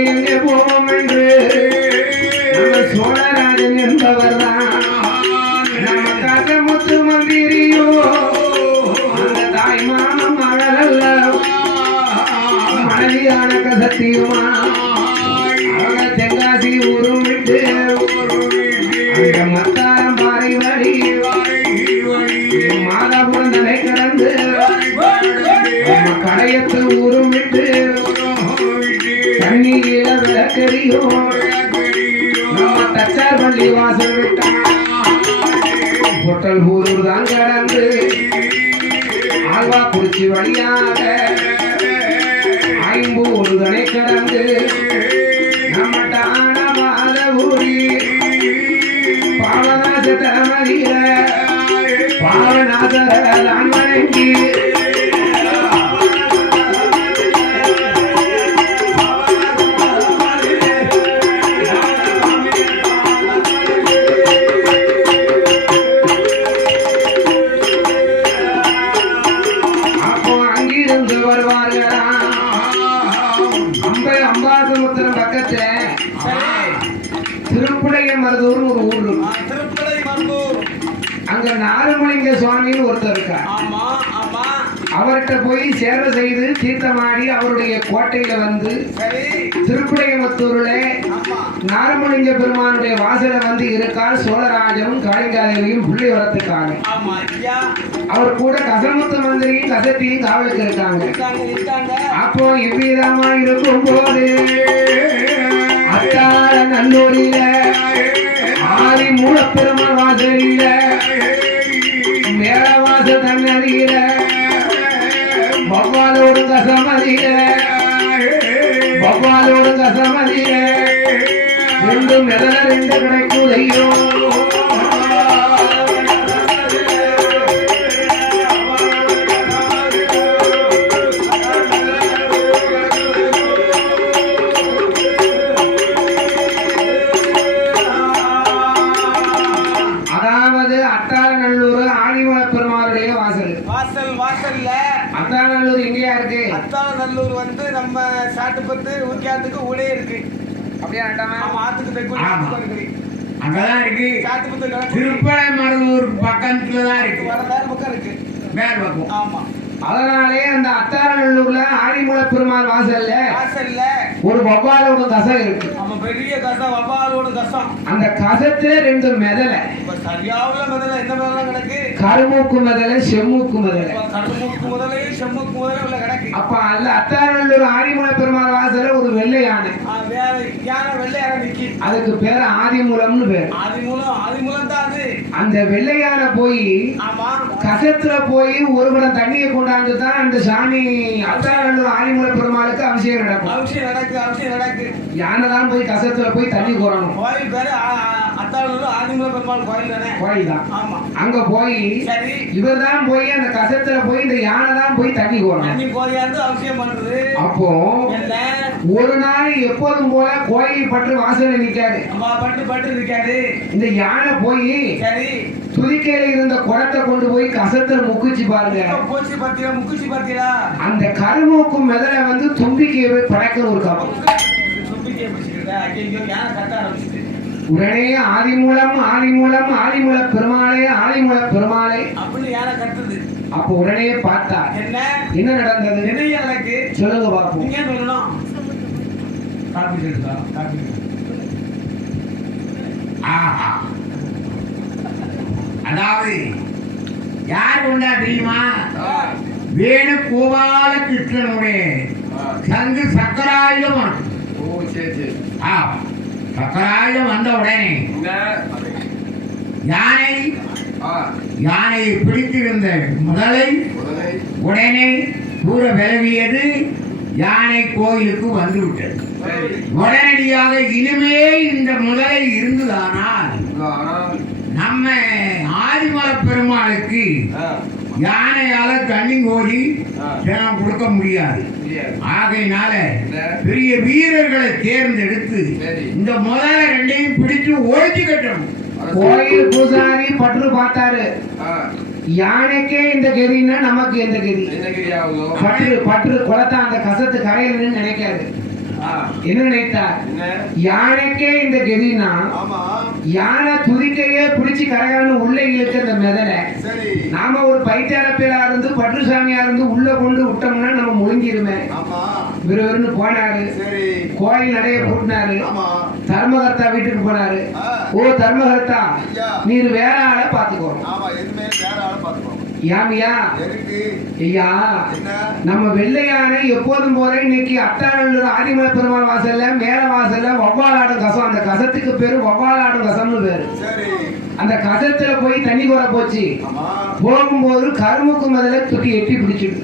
எங்கே எங்கே போவோம் என்று. நம்ம சோழராஜன் என்பவர் தான் நம்ம தாத்த முத்து மந்திரியோ அந்த தாய் மாமன் மகளல்ல. மனைவியான கசத்தியுமா அவங்க தென்காசி அந்த விளக்கறியும் நம்ம தச்சார் பள்ளி வாசல் விட்டான் பொட்டல் ஊரூர் தான் கடந்து ஆழ்வா குறிச்சி வழியாக ஐம்பூர் தனை கடந்து நம்ம டானவாத ஊரி பாவநாச தமதிய பாவநாசர தான் வணங்கி மருதூர்னு ஒரு ஊர் இருக்கு. அங்க நாலுமலிங்க சுவாமின்னு ஒருத்தர் ஆமா அவர்கிட்ட போய் சேவை செய்து தீர்த்தமாடி அவருடைய கோட்டையில வந்து திருப்புடையமத்தூர்ல ஆமா. நாரமலிங்க பெருமானுடைய வாசல வந்து இருக்கார் சோழராஜனும் காளிங்காதேவியும் புள்ளி வரத்துக்காங்க அவர் கூட கசமுத்து மந்திரியும் கசத்தியும் காவலுக்கு இருக்காங்க. அப்போ இவ்விதமா இருக்கும் போது அக்கார நல்லூரில ஆதி மூலப்பெருமாள் வாசலில மேலவாச தன்னதியில பவ்வாலோடு கசமதியில பவ்வாலோடு கசமதியில ரெண்டு மெதல ரெண்டு கிடைக்கும் நம்ம சாட்டுப்பத்து ஊக்கியாத்துக்கு ஊடே இருக்கு. அப்படியே ஆண்டாமா ஆமா ஆத்துக்கு தெற்கு ஆமா. இருக்கு அங்கதான் இருக்கு. திருப்பலை மருதூர் பக்கத்துல தான் இருக்கு. வேற பக்கம் இருக்கு. மேல் பக்கம். ஆமா. அதனாலே அந்த அத்தாரநல்லூர்ல ஆதிமல பெருமாள் வாசல்ல வாசல்ல ஒரு வவ்வாலோட கசம் இருக்கு. ஆமா. பெரிய கசம் வவ்வாலோட கசம். அந்த கசத்துல ரெண்டு மெதலை. இப்ப சரியாவுல முதல்ல என்ன முதல்ல கிடக்கு? கருமூக்கு மெதலை செம்மூக்கு மெதலை. கருமுக்கு முதலையும் செம்முக்கு முதலே உள்ள கிடக்கு. அப்ப அல்ல அத்தாரநல்லூர் ஆதிமல பெருமாள் வாசல்ல ஒரு வெள்ளை யானை யானை வெள்ளை யானை நிக்கி. அதுக்கு பேர் ஆதிமூலம்னு பேர். ஆதி மூலம் ஆதி மூலம் தான் அது. அந்த வெள்ளை யானை போய் ஆமா. கசத்துல போய் ஒரு குடம் தண்ணியை கொண்டாந்து தான் அந்த சாமி அத்தாரநல்லூர் ஆதிமூல பெருமாளுக்கு அபிஷேகம் நடக்கும். அவசியம் நடக்கு அவசியம் நடக்கு. யானை தான் போய் கசத்துல போய் தண்ணி பேரு அத்தாளூர் ஆதிமூல பெருமாள் கோயில் தானே? கோயில் தான் ஆமா. அங்க போய் சரி. இவர் தான் போய் அந்த கசத்துல போய் இந்த யானை தான் போய் தண்ணி கோரணும் தண்ணி கோரியாந்து அவசியம் பண்றது அப்போ ஒரு நாள் எப்போதும் போல கோயில் பற்று வாசல்ல நிக்காது. அம்மா பட்டு பட்டு இருக்காது இந்த யானை போய் சரி. துதிக்கையில இருந்த குடத்தை கொண்டு போய் கசத்துல முக்குச்சு பாருங்க. போச்சு பாத்தீங்களா முக்குச்சி பாத்தீங்களா அந்த கருமூக்கு மெதலை வந்து தும்பிக்கையை போய் படைக்கிற ஒரு கபம் தும்பிக்கையை பிடிச்சிருக்கா யானை கத்த ஆரம்பிச்சிட்டு உடனே ஆதிமூலம் ஆதிமூலம் ஆதிமூல பெருமாளே ஆதிமூல பெருமாளே. அப்படின்னு யானை கத்துது அப்ப உடனே பார்த்தா என்ன? என்ன நடந்தது? நிறைய எனக்கு சொல்லுங்க பார்ப்போம். நீங்க சொல்லணும்? காப்பி எடுத்தா காப்பி ஆஹா. அதாவது யார் கொண்டா தெரியுமா? வேணு கோபால கிருஷ்ணனுடைய சங்கு சக்கராயுதம். ஓ சரி சரி. ஆ. சக்கராயுதம் வந்த உடனே யானை யானையை பிடித்திருந்த முதலை உடனே தூர விலவியது. யானை கோயிலுக்கு வந்து விட்டது உடனடியாக இனிமே இந்த முதலை இருந்ததானால் நம்ம ஆதிமல பெருமாளுக்கு யானையால தண்ணி கோரி தினம் கொடுக்க முடியாது. ஆகையினால பெரிய வீரர்களை தேர்ந்தெடுத்து சரி. இந்த முதல ரெண்டையும் பிடிச்சு ஒழிச்சு கட்டணும். கோயில் பூசாரி பற்று பார்த்தாரு. யானைக்கே இந்த கதின்னா நமக்கு எந்த கதி? பற்று பற்று குளத்தா அந்த கசத்து கரையிலன்னு நினைக்காது என்ன நினைத்தார்? யானைக்கே இந்த கதினா ஆமா. யானை துதிக்கையே பிடிச்சி கரையான்னு உள்ள இழுக்க அந்த சரி. நாம ஒரு பைத்தியாரப்பிலா இருந்து பற்றுசாமியா இருந்து உள்ள கொண்டு விட்டோம்னா நம்ம முழுங்கிருமே. விறுவிறுன்னு போனாரு. கோயில் நடைய பூட்டினாரு. தர்மகர்த்தா வீட்டுக்கு போனாரு. ஓ தர்மகர்த்தா நீர் வேற ஆளை பாத்துக்கோ யாமியா ஐயா நம்ம வெள்ளையானை எப்போதும் போல இன்னைக்கு அத்தாநல்லூர் ஆதிமலை பெருமாள் வாசல்ல மேல வாசல்ல வவ்வாலாடும் கசம். அந்த கசத்துக்கு பேரு வவ்வாலாடும் கசம்னு பேரு. அந்த கசத்துல போய் தண்ணி குறை போச்சு. போகும்போது கருமுக்கு முதல்ல துட்டி எட்டி பிடிச்சிடுது.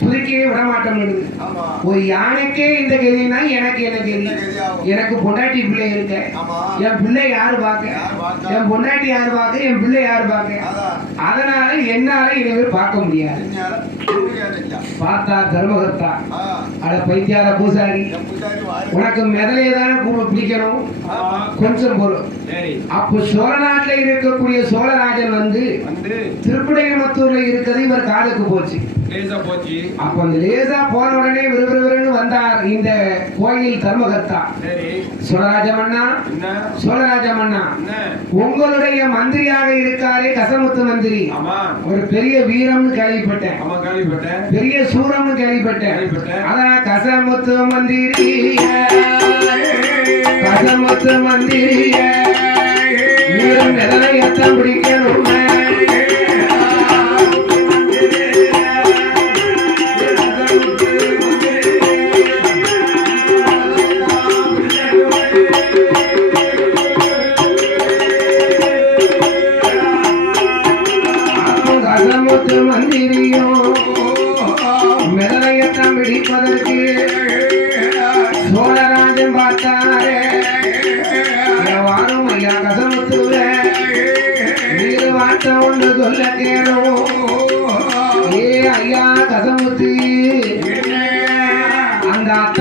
துதிக்கவே விட மாட்டோம்னு ஆமா. ஒரு யானைக்கே இந்த கதினா எனக்கு என்ன கதி? எனக்கு பொண்டாட்டி பிள்ளை இருக்க. ஆமா. என் பிள்ளை யாரு பார்க்க? என் பொண்டாட்டி யாரு பாக்க என் பிள்ளை யாரு பாக்க அதான். அதனால என்னால இனிமேல் பார்க்க முடியாது. பார்த்தா தர்மகர்த்தா. ஆ, அட பைத்தியார பூசாரி. உனக்கு மிதலையே தானே பிடிக்கணும்? கொஞ்சம் பொருள் சரி. அப்போ சோழ நாட்டுல இருக்கக்கூடிய சோழராஜன் வந்து வந்து திருப்படையமத்தூர்ல இருக்கிறது இவர் காதுக்கு போச்சு. லேசா போச்சு. அப்ப லேசா போன உடனே விறுவிறுவிறுன்னு வந்தார் இந்த கோயில் தர்மகர்த்தா. சரி. சோழராஜ மன்னா என்ன என்ன? உங்களுடைய மந்திரியாக இருக்காரே கசமுத்து மந்திரி. ஒரு பெரிய வீரம்னு கேள்விப்பட்டேன். ஆமா கேள்விப்பட்டேன். பெரிய சூரம்னு கேள்விப்பட்டேன். அதான் கசமுத்து மந்திரி கசமுத்து மந்திரி வீரம் எதனையத்தான் பிடிக்கணும்.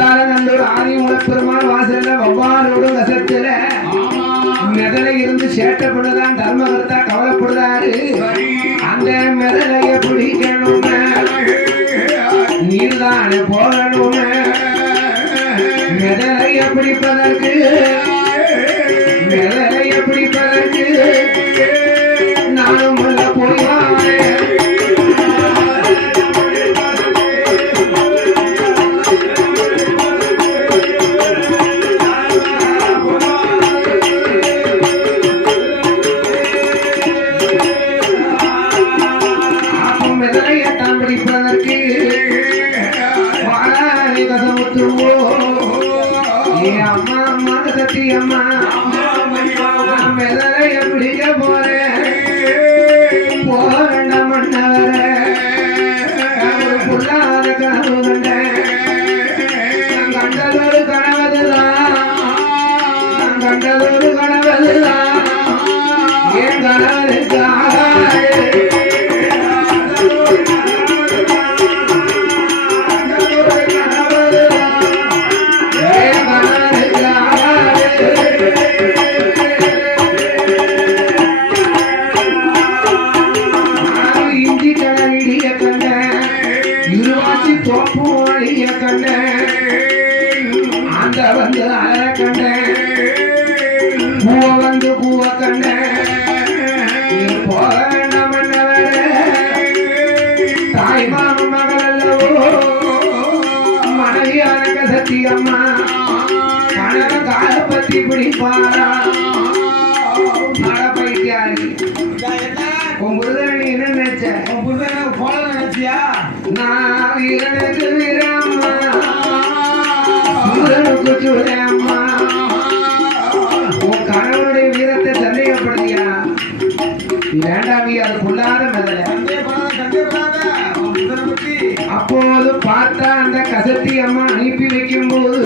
அந்த அத்தால நந்தூர் ஆதிமூல பெருமாள் வாசல்ல வவ்வாலோடு கசத்துல மெதலை இருந்து சேட்டை பண்ணுதான் தர்மகர்த்தா கவலைப்படுறாரு அந்த மெதலைய பிடிக்கணும் நீர்தானே போகணும். மெதலைய பிடிப்பதற்கு அம்மா நான் மெதலைய பிடிக்க போறேன் வந்து பூவ கண்ட போக வேண்டாம் என்னவரே தாய் மாமன் மகள் அல்லவோ மனைவியான கசத்தி அம்மா கணவ கால பத்தி பிடிப்பாரா பைத்தியாரி உன் நீ என்ன நினைச்ச? உன் போல நினைச்சியா நான் வீரனுக்கு வீரம்மா வேண்டாமி அது புல்லாத மெதல சந்தேகப்படாத சந்தேகப்படாத அப்போது பார்த்தா அந்த கசத்தி அம்மா அனுப்பி வைக்கும் போது